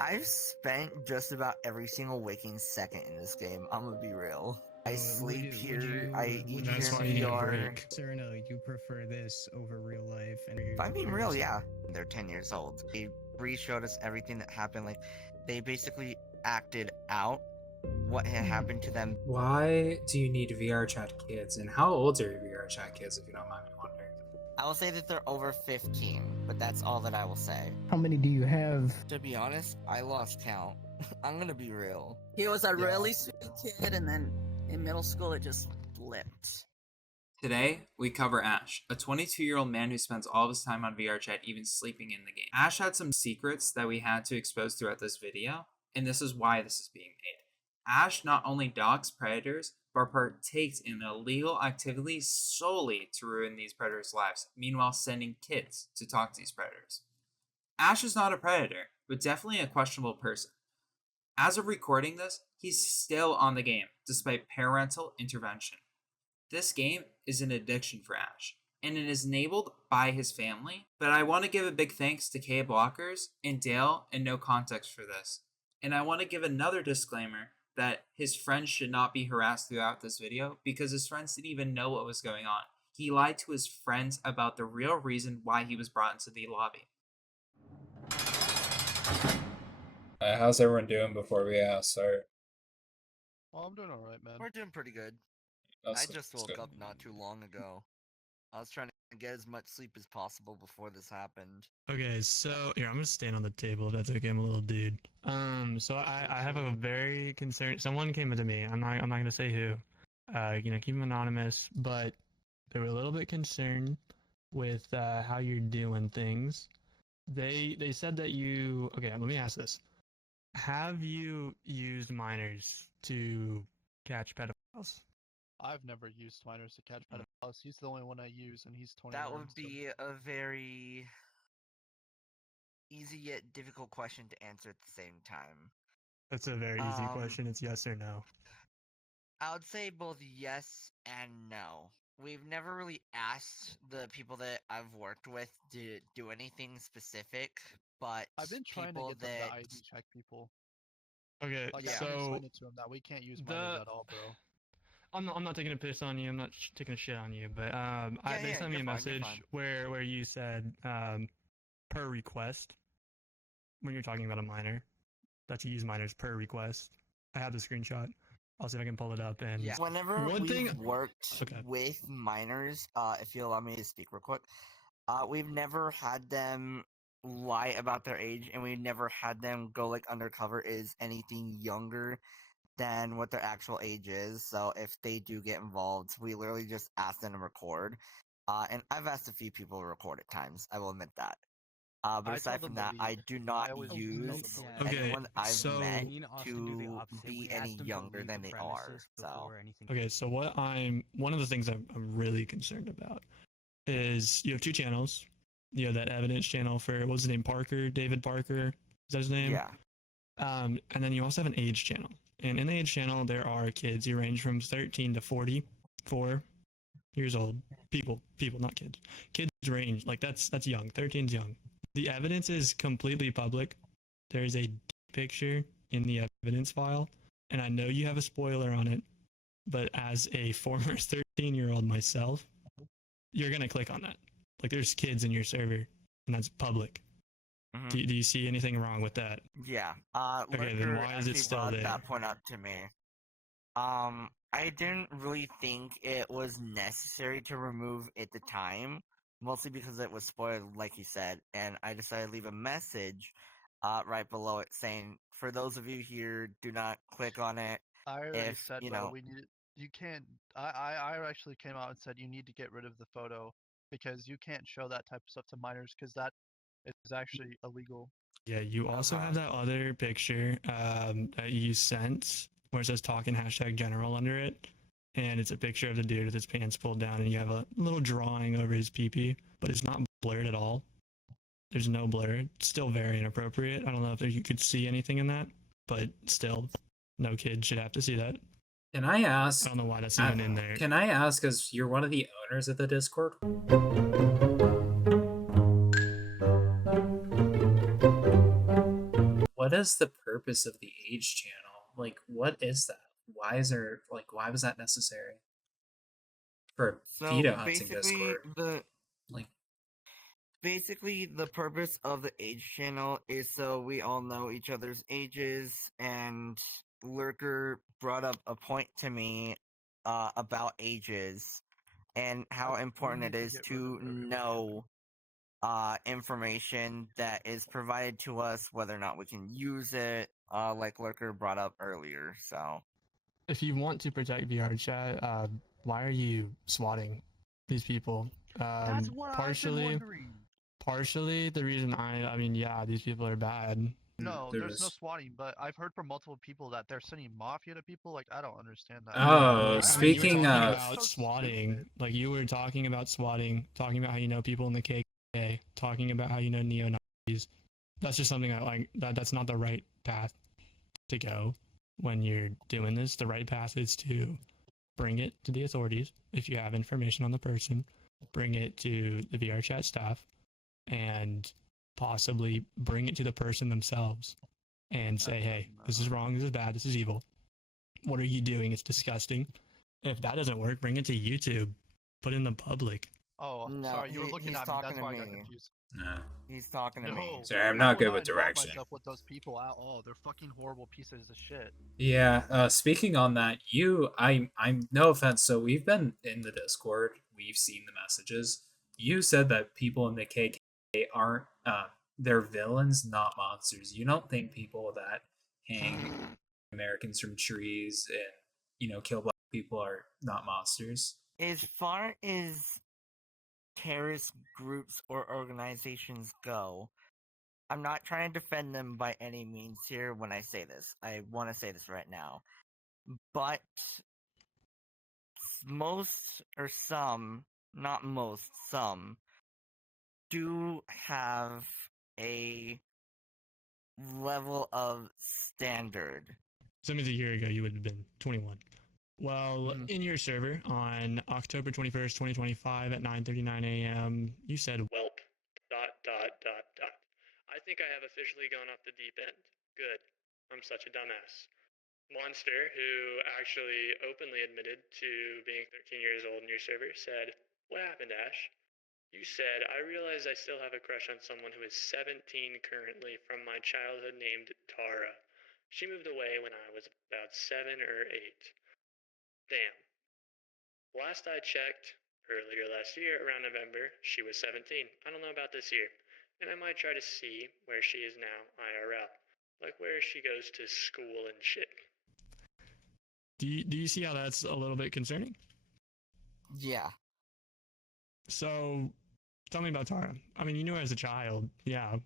I've spent just about every single waking second in this game. I'm gonna be real. I sleep here. I eat here That's in why you need a VR. break. Sir, no, you prefer this over real life. And If I'm being real, yeah. They're 10 years old. They re-showed us everything that happened. Like, they basically acted out what had happened to them. Why do you need VRChat Kids? And how old are your VRChat Kids, if you don't mind me wondering? I will say that they're over 15, but that's all that I will say. How many do you have? To be honest, I lost count. I'm gonna be real. He was a really sweet kid, and then in middle school it just flipped. Today, we cover Ash, a 22-year-old man who spends all of his time on VRChat, even sleeping in the game. Ash had some secrets that we had to expose throughout this video, and this is why this is being made. Ash not only dogs predators, but partakes in illegal activities solely to ruin these predators' lives, meanwhile sending kids to talk to these predators. Ash is not a predator, but definitely a questionable person. As of recording this, he's still on the game, despite parental intervention. This game is an addiction for Ash, and it is enabled by his family, but I want to give a big thanks to K Blockers and Dale and No Context for this. And I want to give another disclaimer that his friends should not be harassed throughout this video because his friends didn't even know what was going on. He lied to his friends about the real reason why he was brought into the lobby. How's everyone doing before we start? Well, I'm doing alright, man. We're doing pretty good. I just woke up not too long ago. I was trying to get as much sleep as possible before this happened. Okay, so here I'm gonna stand on the table if that's okay. I'm a little dude. So I have a very concerned. Someone came to me. I'm not gonna say who. Keep them anonymous, but they were a little bit concerned with how you're doing things. They said that you. Okay, let me ask this: have you used minors to catch pedophiles? I've never used minors to catch pedophiles. He's the only one I use, and he's 21. That would be a very easy yet difficult question to answer at the same time. That's a very easy question. It's yes or no. I would say both yes and no. We've never really asked the people that I've worked with to do anything specific, but I've been trying to get them to ID check people. Okay, Like, yeah. I've explained it to them that we can't use minors at all, bro. I'm not taking a piss on you. I'm not taking a shit on you. But they sent me a message where you said per request when you're talking about a minor that you use minors per request. I have the screenshot. I'll see if I can pull it up. And yeah. Whenever we've worked with minors, if you allow me to speak real quick, we've never had them lie about their age, and we've never had them go like undercover is anything younger than what their actual age is. So if they do get involved, we literally just ask them to record. And I've asked a few people to record at times. I will admit that. But aside from that, I do not use anyone I've met to be any younger than they are. So okay, so one of the things I'm really concerned about is you have two channels. You have that evidence channel for what's his name, David Parker. Is that his name? yeah. And then you also have an age channel. And in the age channel, there are kids who range from 13 to 44 years old. People, not kids. Kids range, like that's young. 13's young. The evidence is completely public. There is a picture in the evidence file, and I know you have a spoiler on it, but as a former 13-year-old myself, you're going to click on that. Like, there's kids in your server, and that's public. Mm-hmm. Do you see anything wrong with that? Yeah. Okay, then why is it still there? That point out to me. I didn't really think it was necessary to remove at the time, mostly because it was spoiled, like you said, and I decided to leave a message right below it saying, for those of you here, do not click on it. I already said, bro, we need it. You can't. I actually came out and said you need to get rid of the photo because you can't show that type of stuff to minors because that is actually illegal. Yeah, you also have that other picture that you sent where it says talking #general under it. And it's a picture of the dude with his pants pulled down, and you have a little drawing over his pee-pee, but it's not blurred at all. There's no blur. It's still very inappropriate. I don't know if you could see anything in that, but still, no kid should have to see that. Can I ask? I don't know why that's even in there. Can I ask, because you're one of the owners of the Discord? What is the purpose of the age channel? Like, what is that? Why is there why was that necessary for a So PETA hunting Discord? Like, basically the purpose of the age channel is so we all know each other's ages, and Lurker brought up a point to me about ages and how important it is to know information that is provided to us, whether or not we can use it, like Lurker brought up earlier. So If you want to protect VRChat, why are you swatting these people? That's what I've been Partially, wondering. partially the reason I mean, yeah, these people are bad. No, there there's no is. swatting, but I've heard from multiple people that they're sending mafia to people. Like, I don't understand that. Oh, I mean, you were speaking talking of, about So swatting, stupid. like you were talking about swatting, talking about how you know people in the KKK, talking about how you know neo-Nazis. That's just something that that's not the right path to go when you're doing this. The right path is to bring it to the authorities if you have information on the person, bring it to the VRChat staff, and possibly bring it to the person themselves and say, hey, this is wrong, this is bad, this is evil. What are you doing? It's disgusting. If that doesn't work, bring it to YouTube. Put it in the public. Oh, no, sorry, you were looking he's at me. talking That's to why I got me. confused. no. He's talking to me. No, Sorry, I'm I not would good with involve direction. myself with those people at all. They're fucking horrible pieces of shit. Yeah, speaking on that, I'm no offense. So we've been in the Discord, we've seen the messages. You said that people in the KKK aren't they're villains, not monsters. You don't think people that hang Americans from trees and kill black people are not monsters? As far as terrorist groups or organizations go, I'm not trying to defend them by any means here when I say this. I want to say this right now. But most, or some, not most, some, do have a level of standard. So that means a year ago you would have been 21. Well, in your server on October 21st, 2025 at 9:39 a.m., you said, "Welp, ... I think I have officially gone off the deep end. Good. I'm such a dumbass." Monster, who actually openly admitted to being 13 years old in your server, said, "What happened, Ash? You said, I realize I still have a crush on someone who is 17 currently from my childhood named Tara. She moved away when I was about 7 or 8. Damn. Last I checked, earlier last year, around November, she was 17. I don't know about this year. And I might try to see where she is now, IRL. Like where she goes to school and shit." Do you see how that's a little bit concerning? Yeah. So, tell me about Tara. I mean, you knew her as a child, yeah,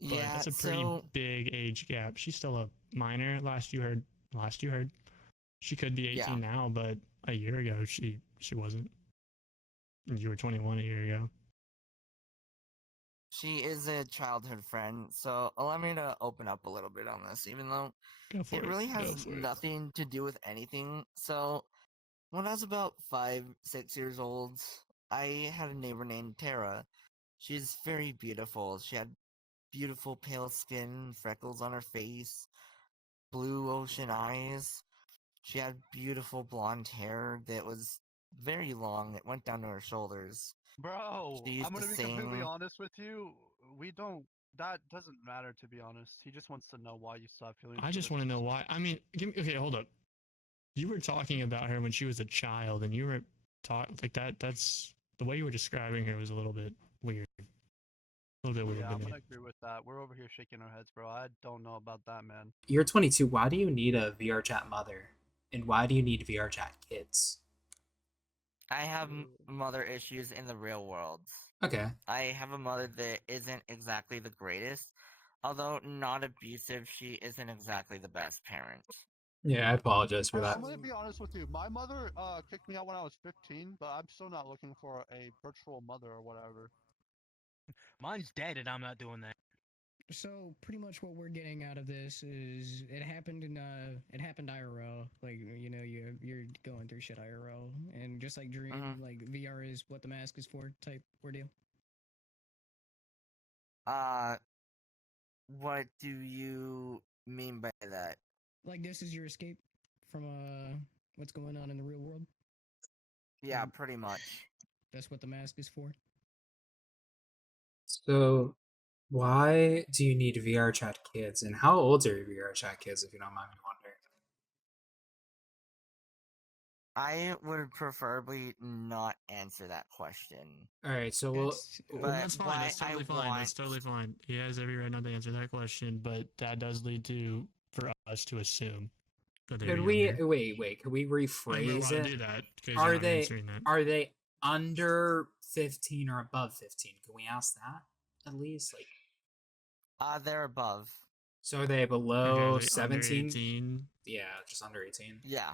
but Yeah, that's a pretty big age gap. She's still a minor. Last you heard, she could be 18 now, but a year ago she wasn't. You were 21 a year ago. She is a childhood friend, so allow me to open up a little bit on this, even though it really has nothing to do with anything. So, when I was about 5, 6 years old, I had a neighbor named Tara. She's very beautiful. She had beautiful pale skin, freckles on her face, blue ocean eyes. She had beautiful blonde hair that was very long. It went down to her shoulders. Bro, She used I'm to gonna be completely sing. honest with you. We don't. That doesn't matter, to be honest. He just wants to know why you still have feelings. I just want to know why. I mean, okay, hold up. You were talking about her when she was a child, and you were like that. That's the way you were describing her was a little bit weird. A little bit weird. Yeah, I'm gonna agree with that. We're over here shaking our heads, bro. I don't know about that, man. You're 22. Why do you need a VRChat mother? And why do you need VRChat kids? I have mother issues in the real world. Okay. I have a mother that isn't exactly the greatest. Although not abusive, she isn't exactly the best parent. Yeah, I apologize for Bro, that. I'm gonna be honest with you. My mother kicked me out when I was 15, but I'm still not looking for a virtual mother or whatever. Mine's dead, and I'm not doing that. So pretty much what we're getting out of this is it happened IRL. Like you're going through shit IRL, and just like Dream, like VR is what the mask is for type ordeal. What do you mean by that? Like this is your escape from what's going on in the real world. Yeah, pretty much. That's what the mask is for. So, why do you need VRChat Kids, and how old are your VRChat Kids, if you don't mind me wondering? I would preferably not answer that question. All right, so we'll. But That's fine. what That's totally I fine. want, That's totally fine. He has every right not to answer that question, but that does lead to for us to assume that they're Could we younger. wait? Could we And we're rephrase allowed it? to do that because Are you're not they answering that. are they under 15 or above 15? Can we ask that at least? Like, they're above. so are they Okay, below are they under 17? 18? Yeah, just under 18. Yeah.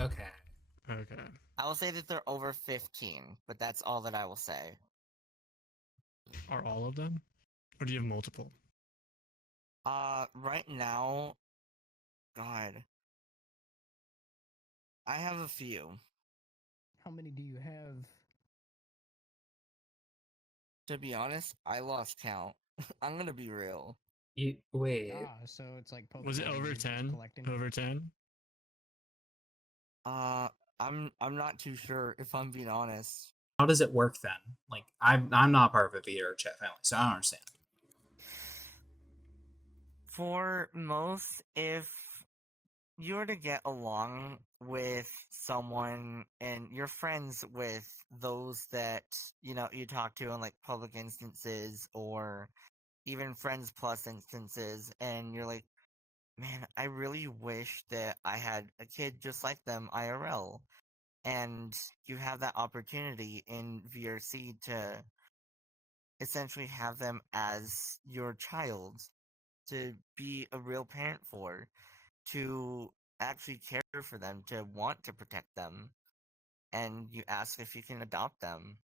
Okay. Okay. I will say that they're over 15, but that's all that I will say. Are all of them? Or do you have multiple? Right now, God, I have a few. How many do you have? To be honest, I lost count. I'm gonna be real. Wait. So it's like Pokemon. Was it you're over just 10? collecting. Over 10? I'm not too sure if I'm being honest. How does it work then? Like, I'm not part of a VRChat family, so I don't understand. For most, if you were to get along with someone and you're friends with those that, you talk to in like public instances or even friends plus instances, and you're like, man, I really wish that I had a kid just like them IRL. And you have that opportunity in VRC to essentially have them as your child, to be a real parent for, to actually care for them, to want to protect them, and you ask if you can adopt them.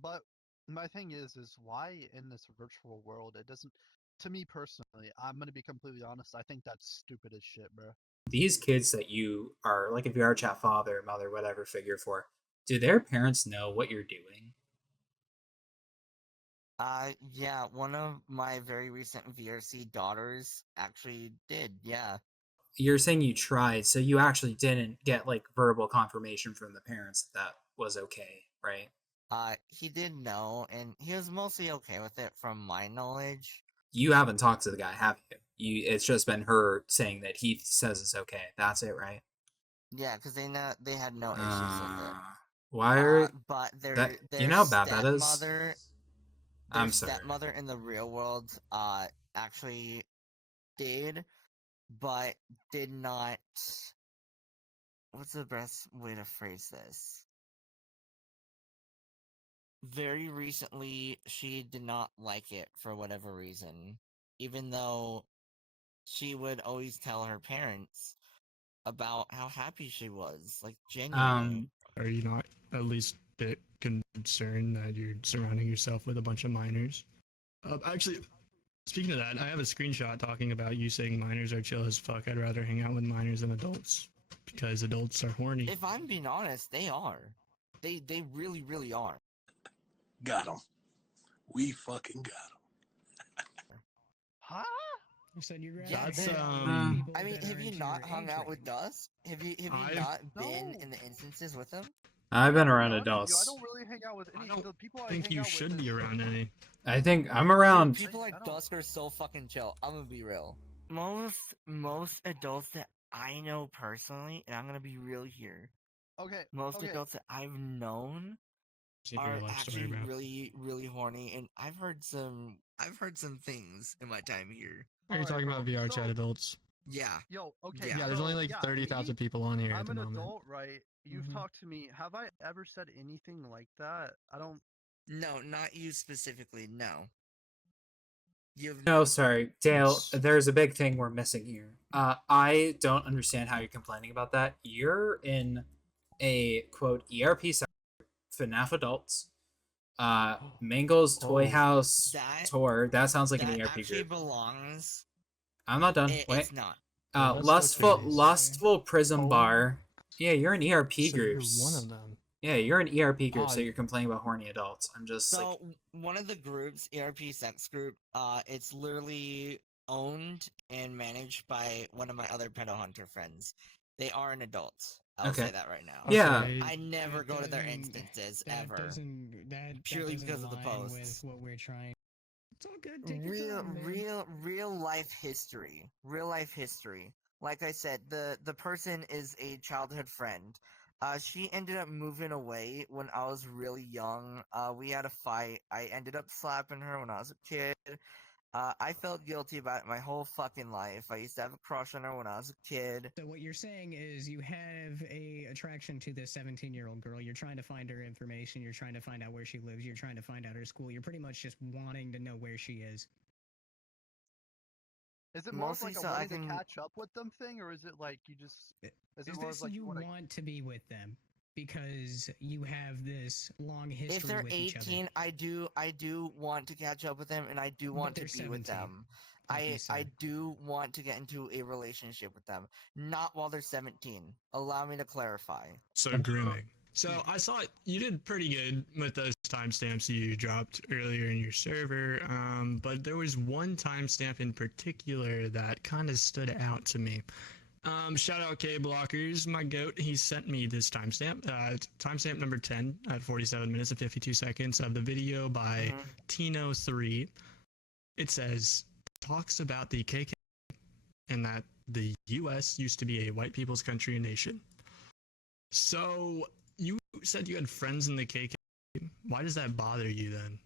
But my thing is why in this virtual world it doesn't. To me personally, I'm gonna be completely honest. I think that's stupid as shit, bro. These kids that you are like a VRChat father, mother, whatever figure for, do their parents know what you're doing? Yeah, one of my very recent VRC daughters actually did, yeah. You're saying you tried, so you actually didn't get like verbal confirmation from the parents that was okay, right? He did know, and he was mostly okay with it from my knowledge. You haven't talked to the guy, have you? It's just been her saying that he says it's okay. That's it, right? Yeah, because they had no issues with it. Why are But their that? their You know how bad that is? stepmother, I'm sorry. stepmother in the real world, actually did, but did not. What's the best way to phrase this? Very recently, she did not like it for whatever reason, even though she would always tell her parents about how happy she was, like genuinely. Are you not at least a bit concerned that you're surrounding yourself with a bunch of minors? Actually, speaking of that, I have a screenshot talking about you saying minors are chill as fuck. I'd rather hang out with minors than adults because adults are horny. If I'm being honest, they are. They really, really are. Got him. We fucking got him. Huh? You said you'd rather That's, hang out with people I mean, that have are you into not your hung age out with range. Dust? Have you I've- not been No. in the instances with them? I've been To be around honest with you, I adults. don't really hang out with I any don't the people I think hang you out should with be is- around any. I think I'm around. People I like don't- Dusk are so fucking chill. I'm gonna be real. Most adults that I know personally, and I'm gonna be real here. Okay. Most okay. adults that I've known See for are your life story, actually bro. really, really horny, and I've heard some things in my time here. Are you Alright, talking bro. about VR chat So- adults? Yeah. Yo, okay. Yeah. Yeah, there's only so, like yeah, 30,000 me, people on here at I'm the an moment. adult, right? You've Mhm. talked to me. Have I ever said anything like that? I don't. No, not you specifically. No. You've No, sorry, Dale. It's- There's a big thing we're missing here. I don't understand how you're complaining about that. You're in a quote ERP site, FNAF adults, Mangle's Toy Oh. House That- tour. That sounds like an that ERP actually group. belongs. I'm not done. Wait. It's not. Well, that's Lustful okay. Lustful Prism Oh. Bar. Yeah, you're an ERP So you're groups. one of them. Yeah, you're an ERP group, so Odd. you're complaining about horny adults. I'm just like, So one of the groups, ERP sex group, it's literally owned and managed by one of my other pedo hunter friends. They are an adult. I'll okay. say that right now. Yeah. Okay. I never That go to their doesn't- instances that ever. that Purely doesn't because of the align posts. with what we're trying. It's all good. Take your time, man. Real life history. Real life history. Like I said, the person is a childhood friend. She ended up moving away when I was really young. We had a fight. I ended up slapping her when I was a kid. I felt guilty about it my whole fucking life. I used to have a crush on her when I was a kid. So what you're saying is you have a attraction to this 17-year-old girl. You're trying to find her information. You're trying to find out where she lives. You're trying to find out her school. You're pretty much just wanting to know where she is. Is it more of Mostly like a so I wanting can. to catch up with them thing, or is it like you just? Is it Is more this of like you wanna- want to be with them because you have this long history If they're with each other? 18, I do want to catch up with them, and I do But want to they're be with 17, them. like you I said. do want to get into a relationship with them, not while they're 17. Allow me to clarify. So grooming. So I saw you did pretty good with those timestamps you dropped earlier in your server, but there was one timestamp in particular that kind of stood out to me. Shout out K Blockers, my goat. He sent me this timestamp. Timestamp number 10 at 47 minutes and 52 seconds of the video by Tino3. It says, talks about the KK and that the US used to be a white people's country and nation. So you said you had friends in the KK. Why does that bother you then?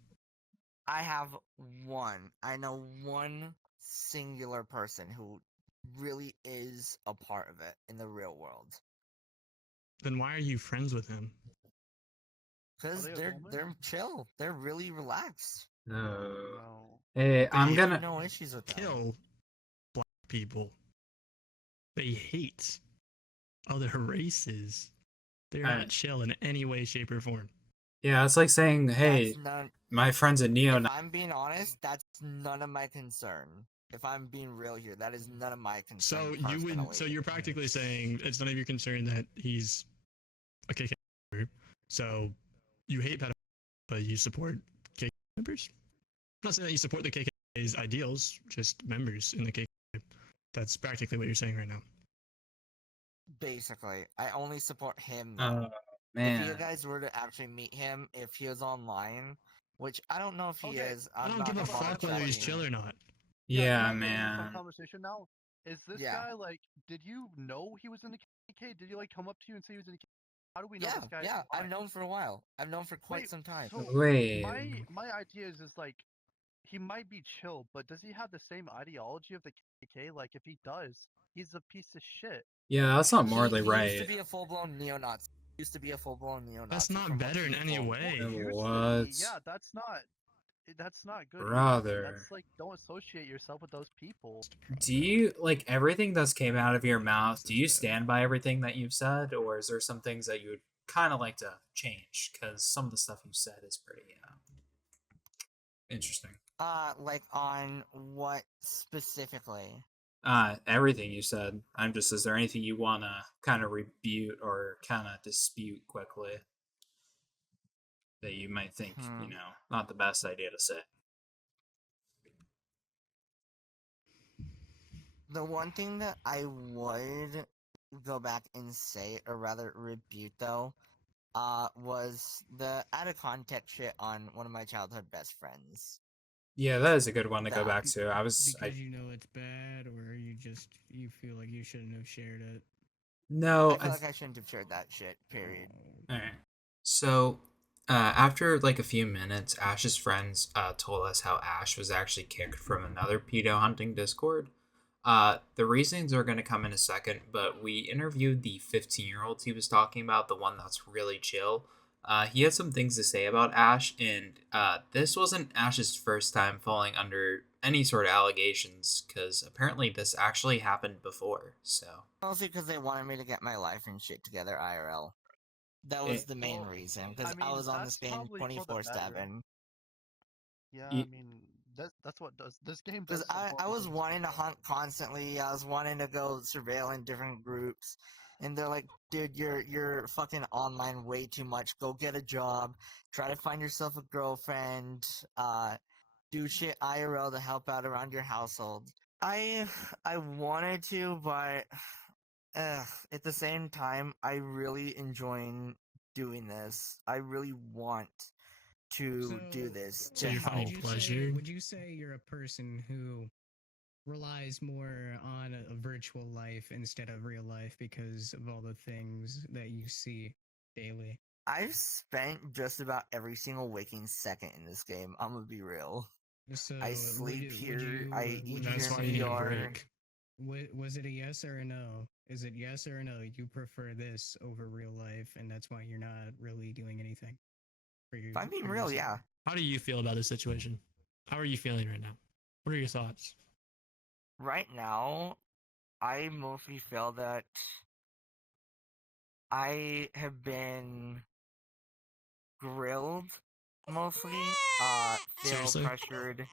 I have one. I know one singular person who really is a part of it in the real world. Then why are you friends with him? Because they they're chill. They're really relaxed. No. No. Hey, I'm I gonna. have no issues with them. Kill black people. They hate other races. They're not chill in any way, shape, or form. Yeah, it's like saying, "Hey, That's none, my friend's a neo." if I'm being honest, that's none of my concern. If I'm being real here, that is none of my concern. So you would. So you're practically saying it's none of your concern that he's a KK member. So you hate pedophiles, but you support KK members. I'm not saying that you support the KKK's ideals, just members in the KKK. That's practically what you're saying right now. Basically, I only support him though. Man. If you guys were to actually meet him, if he was online, which I don't know if he Okay, is, I I'm don't not give a gonna bother fuck whether he's checking. chill or not. Yeah, can I get into some man. conversation now? Is this Yeah. guy like? Did you know he was in the KK? Did he like come up to you and say he was in the KK? How do we know Yeah, this guy? yeah, is I've alive? known for a while. I've known for quite Wait, some time. So Wait. my idea is like he might be chill, but does he have the same ideology of the KK? Like if he does, he's a piece of shit. Yeah, that's not morally He right. used to be a full-blown neo-Nazi. Used to be a full-blown neo-Nazi. That's not from what better in he's any told me. way. Well, it used to What? be. Yeah, that's not good. Brother. Either. That's like don't associate yourself with those people. Do you like everything that's came out of your mouth? Do you stand by everything that you've said, or is there some things that you would kind of like to change? Because some of the stuff you said is pretty interesting. Like on what specifically? Everything you said. I'm just. Is there anything you want to kind of rebut or kind of dispute quickly that you might think not the best idea to say? The one thing that I would go back and say, or rather rebut though, was the out of context shit on one of my childhood best friends. Yeah, that is a good one to go back to. Because you know it's bad, or you feel like you shouldn't have shared it. No, I feel like I shouldn't have shared that shit. Period. Alright. So, after like a few minutes, Ash's friends told us how Ash was actually kicked from another pedo hunting Discord. The reasons are going to come in a second, but we interviewed the 15-year-old he was talking about, the one that's really chill. He had some things to say about Ash, and this wasn't Ash's first time falling under any sort of allegations, because apparently this actually happened before, so... Mostly because they wanted me to get my life and shit together IRL. That was the main reason, because I was on this game 24/7. Yeah, I mean, that's what does this game does. Because I was wanting to hunt constantly. I was wanting to go surveil in different groups. and they're like, dude, you're fucking online way too much. Go get a job. Try to find yourself a girlfriend. Do shit IRL to help out around your household. I wanted to, but at the same time, I really enjoy doing this. I really want to do this So to you're finding help. pleasure? Would you say you're a person who relies more on a virtual life instead of real life because of all the things that you see daily? I've spent just about every single waking second in this game. I'm gonna be real. So I would sleep you- would here. you- I would eat you here That's in why you need a VR. break. Was it a yes or a no? Is it yes or a no? You prefer this over real life, and that's why you're not really doing anything for your. If I'm being for real, yourself? yeah. How do you feel about this situation? How are you feeling right now? What are your thoughts? Right now, I mostly feel that I have been grilled mostly. Feel Seriously? pressured.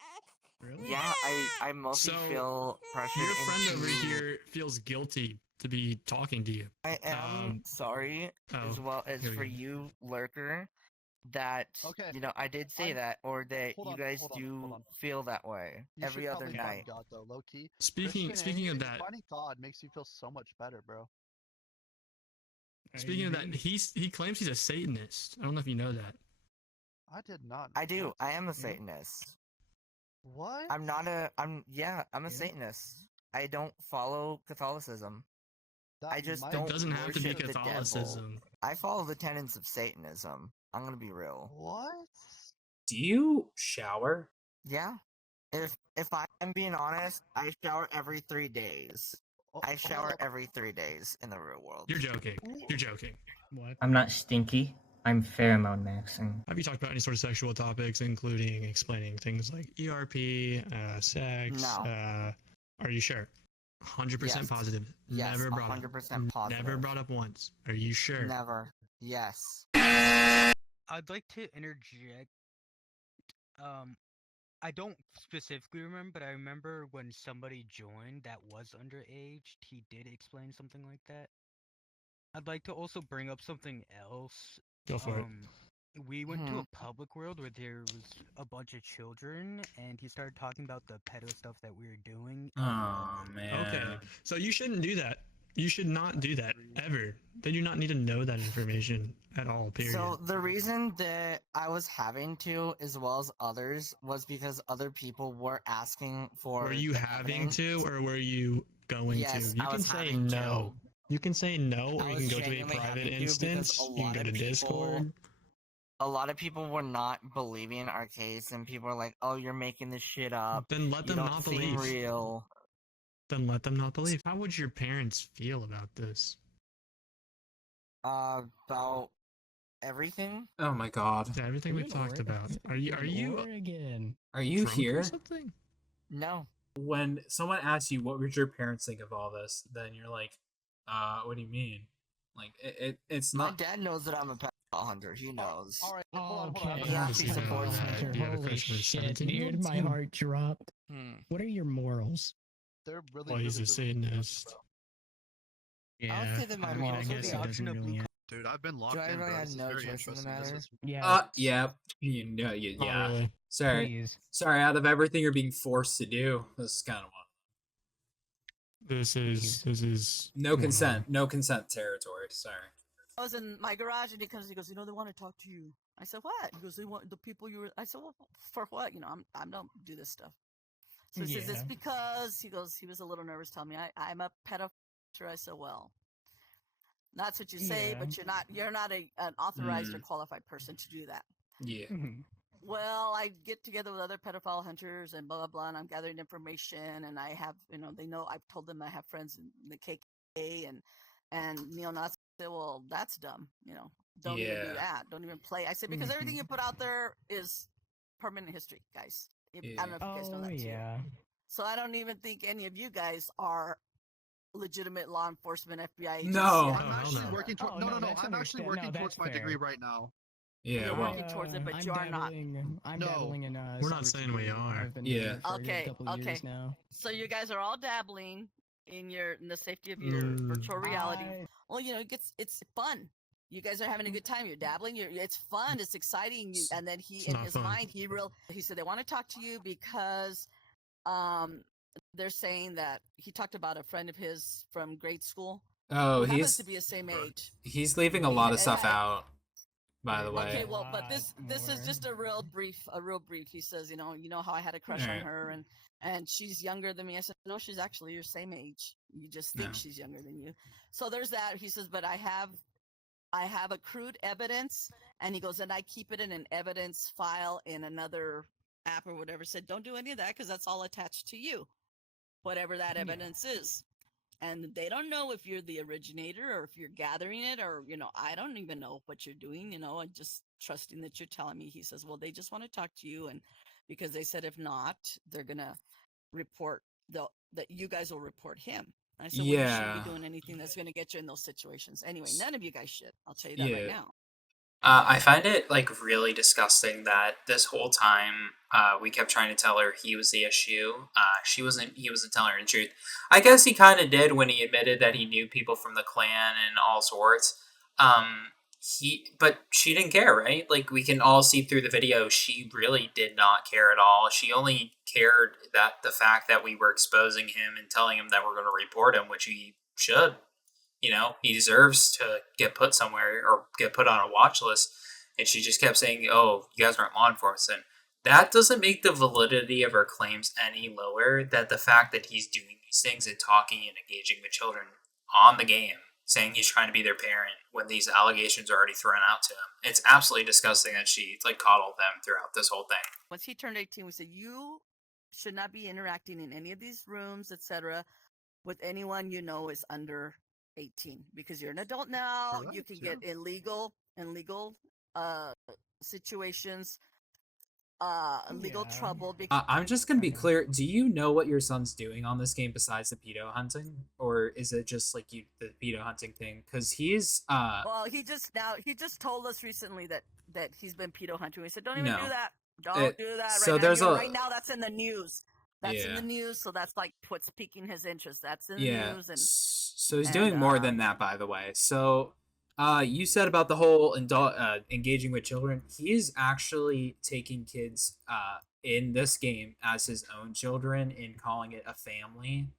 Really? Yeah, I mostly So, feel pressured Your friend over into- here feels guilty to be talking to you. I am sorry as well as here we for go. you, Lurker, that Okay, I did say I'm- that, or that hold you on, guys hold on, do hold on. feel that way You every should other probably night. find God though, low key. Speaking Christianity, of that, finding God makes you feel so much better, bro. speaking of that, he claims he's a Satanist. I don't know if you know that. I did not. I do. what? I am a Satanist. What? I'm not a. I'm a Yeah. Satanist. I don't follow Catholicism. That I just might don't It doesn't have to be worship the devil. Catholicism. I follow the tenets of Satanism. I'm gonna be real. What? Do you shower? Yeah. If I'm being honest, I shower every 3 days. Oh, I hold shower up. every 3 days in the real world. You're joking. You're joking. What? I'm not stinky. I'm pheromone maxing. Have you talked about any sort of sexual topics, including explaining things like ERP, sex? No. Are you sure? 100% Yes. positive. Yes, Never brought 100% up. positive. Never brought up once. Are you sure? Never. Yes. I'd like to interject. I don't specifically remember, but I remember when somebody joined that was underage, he did explain something like that. I'd like to also bring up something else. Go for it. We went to a public world where there was a bunch of children, and he started talking about the pedo stuff that we were doing. Oh man. Okay, so you shouldn't do that. You should not do that ever. They do not need to know that information at all. Period. So the reason that I was having to, as well as others, was because other people were asking for. Were you the having evidence. to, or were you going Yes, to? You I can was say having to. no. You can say no, I or you was can go to a genuinely private having to because instance. a You can lot go of to people- Discord. A lot of people were not believing our case, and people were like, "Oh, you're making this shit up. Then let You them don't not seem believe. real." Then let them not believe. How would your parents feel about this? About everything. Oh my god. Yeah, everything we've talked about. Are you again? Are you drunk or here? something? No. When someone asks you what would your parents think of all this, then you're like, what do you mean? Like it's My not. dad knows that I'm a pedophile hunter. He knows. All right, hold on, Okay. He actually supports me. Do you have a Holy crush on a shit, 17-year-old? dude! My heart dropped. Hmm. What are your morals? They're really. Well, he's a really, really Satanist. Yeah, I would say that my I morals guess are he good. doesn't really. Dude, I've been locked Do I in, really bro. have This is no very choice in the interesting. matter? This is Yeah. Yeah. You know. Yeah. Not really. Sorry. Please. Sorry. Out of everything you're being forced to do, this is kind of one. This is No consent. No consent territory. Sorry. I was in my garage and he comes. He goes, they want to talk to you. I said, what? He goes, they want the people you were. I said, well, for what? I don't do this stuff. So he says, it's Yeah. because he goes. He was a little nervous, telling me I'm a pedophile. I said, well, that's what you say, Yeah. but you're not an authorized or Mm. qualified person to do that. Yeah. Well, I get together with other pedophile hunters and blah blah blah, and I'm gathering information, and I have, they know I've told them I have friends in the KKK and neo-Nazi. I said, well, that's dumb. Don't even do Yeah. that. Don't even play. I said because everything you put out there is permanent history, guys. I don't know if you guys know Oh that too. yeah. So I don't even think any of you guys are legitimate law enforcement, FBI agents. No. yet. I'm actually no. working towards. Oh, no, no, no, no. that's I'm actually understand- working no, towards that's my degree fair. right now. Yeah. You're Well. working towards it, but I'm you are not. I'm No. dabbling in. We're not saying we are. I've been Yeah. doing it for Okay, a couple of okay. years now. So you guys are all dabbling. in the safety of your virtual reality. Well, it's fun. You guys are having a good time. You're dabbling. It's fun. It's exciting. And then he, in his mind, he said they want to talk to you because, they're saying that he talked about a friend of his from grade school. Oh, who happens to be the same age. He's leaving a lot of stuff out, by the way. Okay, well, but this is just a real brief. He says, you know how I had a crush on her, and she's younger than me. I said, no, she's actually your same age. You just think she's younger than you. So there's that. He says, but I have accrued evidence, and he goes, and I keep it in an evidence file in another app or whatever. Said, don't do any of that because that's all attached to you, whatever that evidence is. And they don't know if you're the originator or if you're gathering it, or, I don't even know what you're doing, I'm just trusting that you're telling me. He says, well, they just want to talk to you. And because they said, if not, they're going to report that you guys will report him. I said, well, you shouldn't be doing anything that's going to get you in those situations. Anyway, none of you guys should. I'll tell you that right now. I find it really disgusting that this whole time we kept trying to tell her he was the issue. He wasn't telling her the truth. I guess he kind of did when he admitted that he knew people from the clan and all sorts. But she didn't care, right? Like, we can all see through the video, she really did not care at all. She only cared that the fact that we were exposing him and telling him that we're going to report him, which he should. He deserves to get put somewhere or get put on a watch list. And she just kept saying, oh, you guys aren't law enforcement. That doesn't make the validity of her claims any lower, that the fact that he's doing these things and talking and engaging with children on the game, saying he's trying to be their parent when these allegations are already thrown out to him. It's absolutely disgusting that she coddled them throughout this whole thing. Once he turned 18, we said, you should not be interacting in any of these rooms, etc., with anyone is under 18, because you're an adult now. You can get illegal situations, legal trouble. I'm just gonna be clear. Do you know what your son's doing on this game besides the pedo hunting, or is it just the pedo hunting thing? Because he's well, he just told us recently that he's been pedo hunting. We said, don't even do that. Don't do that. So right now that's in the news. That's in the news, so that's what's piquing his interest. That's in the news, and so he's doing more than that, by the way. So, you said about the whole engaging with children. He's actually taking kids in this game as his own children and calling it a family.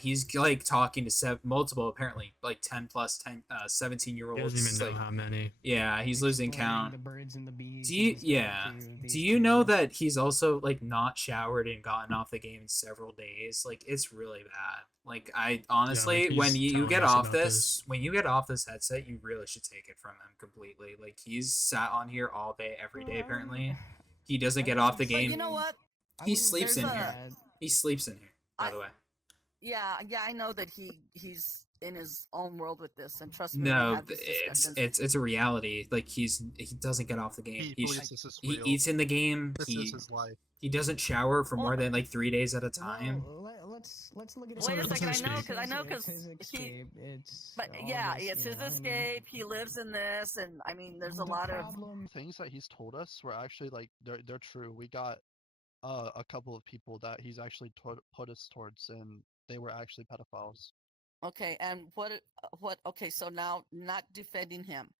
He's talking to multiple, apparently 17-year-olds. He doesn't even know how many. Yeah, he's losing count. The birds and the bees. Do you know that he's also not showered and gotten off the game in several days? It's really bad. I honestly, when you get off this headset, you really should take it from him completely. He's sat on here all day, every day. Apparently, he doesn't get off the game. But you know what? He sleeps in here. He sleeps in here. By the way. Yeah, I know that he's in his own world with this, and trust me. No, it's a reality. He doesn't get off the game. He eats in the game. This is his life. He doesn't shower for more than 3 days at a time. Let's look at it. Wait a second, I know because he. But yeah, it's his escape. He lives in this, and I mean, there's a lot of things that he's told us were actually they're true. We got a couple of people that he's actually put us towards, and they were actually pedophiles. Okay, and what? Okay, so now, not defending him,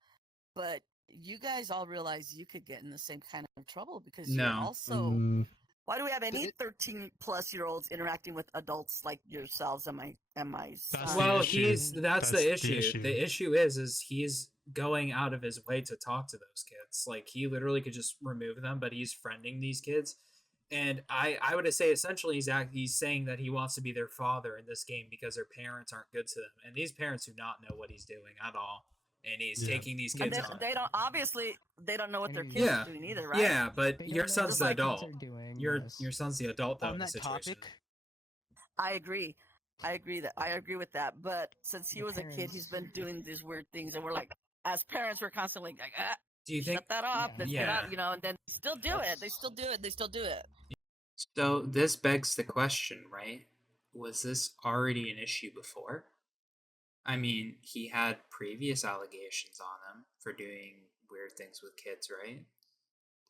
but you guys all realize you could get in the same kind of trouble because you're also. Why do we have any 13-plus-year-olds interacting with adults like yourselves and my son? Well, that's the issue. The issue is he's going out of his way to talk to those kids. He literally could just remove them, but he's friending these kids. And I would say essentially he's saying that he wants to be their father in this game because their parents aren't good to them, and these parents do not know what he's doing at all. And he's taking these kids on. They don't know what their kids are doing either, right? Yeah, but your son's the adult. Your son's the adult though in the situation. I agree with that. But since he was a kid, he's been doing these weird things, and we're as parents, we're constantly do you think shut that off? Yeah. And then still do it. They still do it. So this begs the question, right? Was this already an issue before? I mean, he had previous allegations on him for doing weird things with kids, right?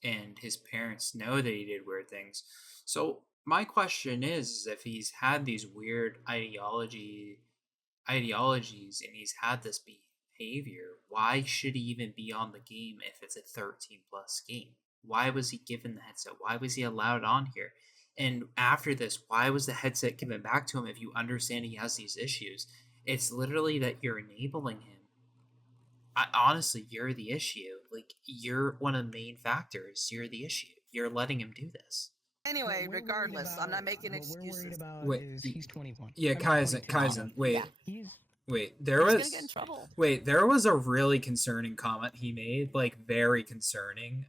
And his parents know that he did weird things. So my question is if he's had these weird ideologies and he's had this behavior, why should he even be on the game if it's a 13 plus game? Why was he given the headset? Why was he allowed on here? And after this, why was the headset given back to him if you understand he has these issues? It's literally that you're enabling him. Honestly, you're the issue. Like, you're one of the main factors. You're the issue. You're letting him do this. Anyway, regardless, I'm not making What we're worried excuses. about Wait, is he's 21. Yeah, I mean, Kaizen, 22. Kaizen, wait. Yeah. He's Wait, He's gonna get in trouble. there was a really concerning comment he made, like very concerning.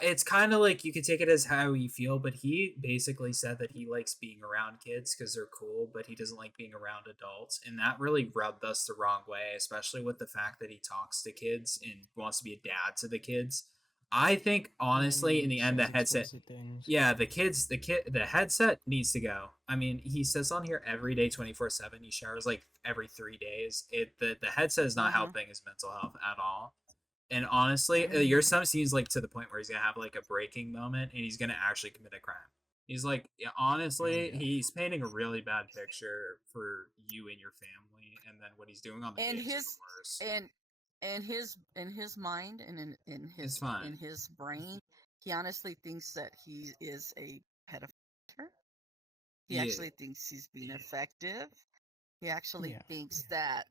It's kind of like you could take it as how you feel, but he basically said that he likes being around kids because they're cool, but he doesn't like being around adults, and that really rubbed us the wrong way, especially with the fact that he talks to kids and wants to be a dad to the kids. I think honestly, in the end, the headset. Yeah, the headset needs to go. I mean, he says on here every day, 24/7. He showers like every 3 days. The headset is not helping his mental health at all. And honestly, your son seems like to the point where he's gonna have like a breaking moment and he's gonna actually commit a crime. He's like, honestly, he's painting a really bad picture for you and your family, and then what he's doing on the And games his is worse. in his mind and in It's fine. in his brain, he honestly thinks that he is a pedophile. He Yeah. actually thinks he's being effective. He actually thinks that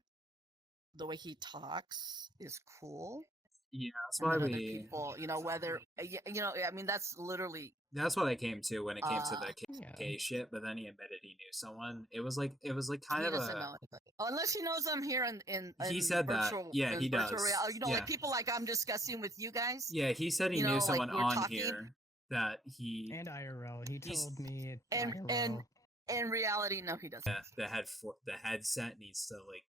the way he talks is cool. Yeah, that's And why that other we. people, whether I mean, that's literally. That's what I came to when it came to the KK shit. But then he admitted he knew someone. It was like kind He of doesn't a. know anybody. Unless he knows I'm here in He said that. virtual, Yeah, in he virtual does. reality. Yeah. Like people like I'm discussing with you guys. Yeah, he said he you knew know, someone like we're on talking, here that he. And IRL. He He's- told me it's and IRL. in reality, no, he doesn't. The headset needs to like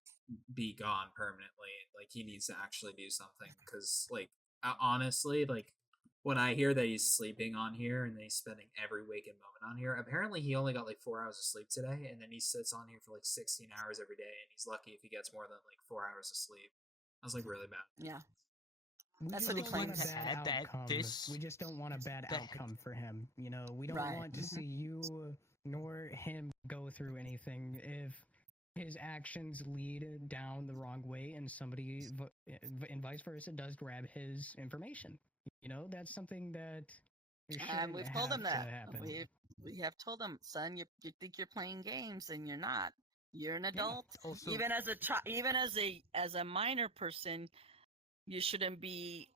be gone permanently. Like he needs to actually do something because like honestly, like when I hear that he's sleeping on here and that he's spending every waking moment on here, apparently he only got like 4 hours of sleep today, and then he sits on here for like 16 hours every day, and he's lucky if he gets more than like 4 hours of sleep. That's like really bad. Yeah. We That's just what he don't want claims. a bad outcome. We just don't want a bad outcome for him. You know, we don't Right. want to see you nor him go through anything if his actions lead down the wrong way and somebody and vice versa does grab his information. You know, that's something that And we've told him that. happen. We have told him, son, you think you're playing games and you're not. You're an adult. Also- Even as a minor person, you shouldn't be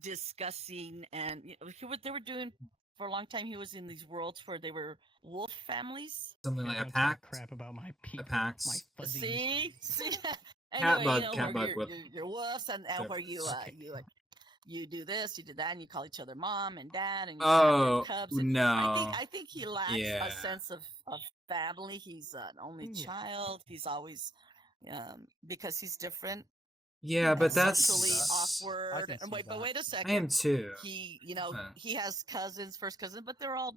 discussing and what they were doing for a long time. He was in these worlds where they were wolf families. Something like a Don't talk pact. crap about my people. A pact. My fuzzies. See. Cat Anyway, bug where with. you're wolves and where you do this, you do that, and you call each other mom and dad, and you have your cubs. And no. I think he lacks a sense of family. He's an only child. He's always because he's different. Yeah, but that's socially awkward. But wait a second. I am too. He, he has first cousins, but they're all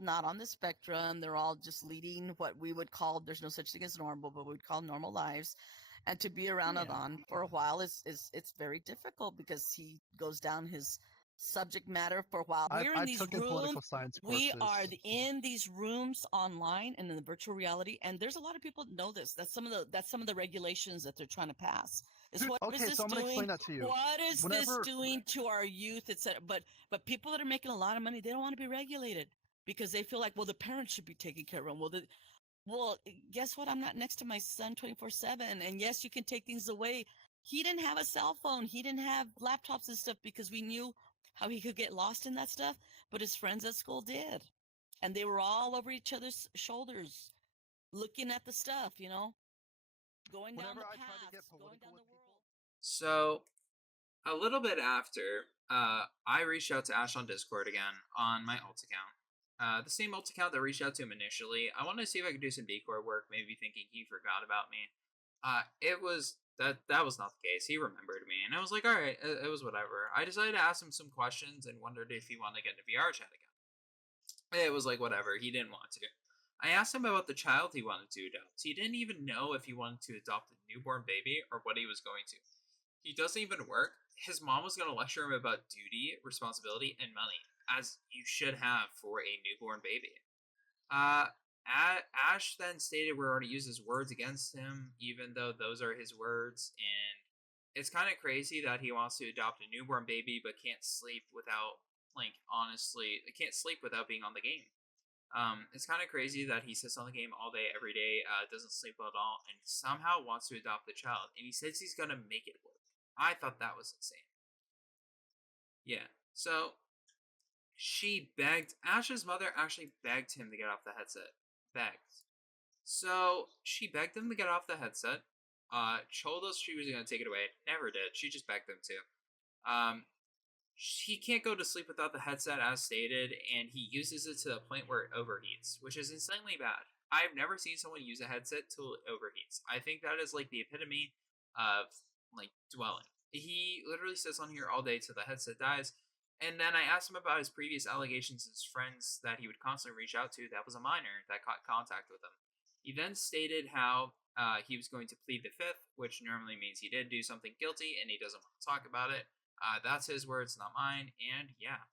not on the spectrum. They're all just leading what we would call, there's no such thing as normal, but we would call normal lives. And to be around Adon for a while is it's very difficult because he goes down his subject matter for a while. We're in these rooms. We are in these rooms online and in the virtual reality, and there's a lot of people that know this. That's some of the regulations that they're trying to pass. I'm gonna explain that to you. What is this doing to our youth, etc.? But people that are making a lot of money, they don't want to be regulated because they feel like, well, the parents should be taking care of them. Well, guess what? I'm not next to my son 24/7. And yes, you can take things away. He didn't have a cell phone. He didn't have laptops and stuff because we knew how he could get lost in that stuff. But his friends at school did. And they were all over each other's shoulders, looking at the stuff, going down the paths, going down the world. So, a little bit after, I reached out to Ash on Discord again on my alt account. The same alt account that reached out to him initially. I wanted to see if I could do some decor work, maybe thinking he forgot about me. It was that was not the case. He remembered me, and I was like, all right, it was whatever. I decided to ask him some questions and wondered if he wanted to get into VRChat again. It was like whatever. He didn't want to. I asked him about the child he wanted to adopt. He didn't even know if he wanted to adopt a newborn baby or what he was going to. He doesn't even work. His mom was going to lecture him about duty, responsibility, and money. as you should have for a newborn baby. Ash then stated we're going to use his words against him, even though those are his words, and it's kind of crazy that he wants to adopt a newborn baby but can't sleep without, honestly, can't sleep without being on the game. It's kind of crazy that he sits on the game all day, every day, doesn't sleep well at all, and somehow wants to adopt the child, and he says he's going to make it work. I thought that was insane. Yeah, so Ash's mother actually begged him to get off the headset. Begged. So she begged him to get off the headset. Told us she was going to take it away. Never did. She just begged him to. He can't go to sleep without the headset as stated, and he uses it to the point where it overheats, which is insanely bad. I've never seen someone use a headset till it overheats. I think that is the epitome of dwelling. He literally sits on here all day till the headset dies. And then I asked him about his previous allegations and his friends that he would constantly reach out to that was a minor that caught contact with him. He then stated how he was going to plead the fifth, which normally means he did do something guilty and he doesn't want to talk about it. That's his words, not mine. And yeah,